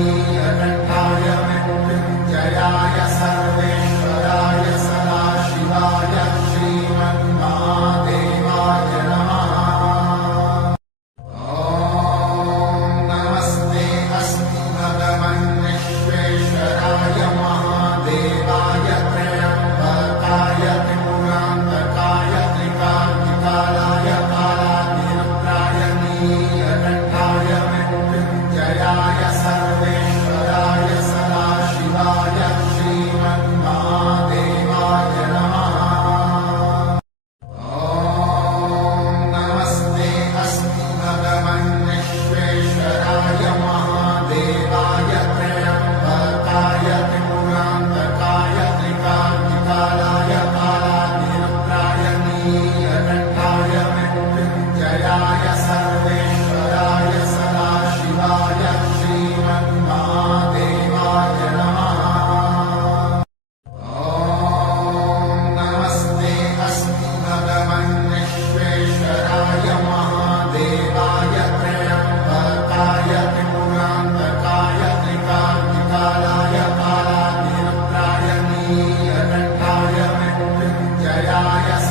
नीलकण्ठाय मृत्युञ्जयाय सर्वेश्वराय सदाशिवाय श्रीमन्महादेवाय नमः। ॐ नमस्ते अस्ति भगवन् विश्वेश्वराय महादेवाय त्र्यम्बकाय त्रिपुरान्तकाय त्रिकाग्निकालाय कालाग्निरुद्राय नीलकण्ठाय मृत्युञ्जयाय सर्वेश्वराय सदाशिवाय श्रीमन्महादेवाय नमः। ॐ नमस्ते अस्ति भगवन् विश्वेश्वराय महादेवाय त्र्यम्बकाय त्रिपुरान्तकाय त्रिकाग्निकालाय कालाग्निरुद्राय नीलकण्ठाय मृत्युञ्जयाय सर्वेश्वराय सदाशिवाय श्रीमन्महादेवाय नमः। ॐ नमस्ते अस्ति भगवन् विश्वेश्वराय महादेवाय त्र्यम्बकाय त्रिपुरान्तकाय त्रिकाग्निकालाय कालाग्निरुद्राय नीलकण्ठाय मृत्युञ्जयाय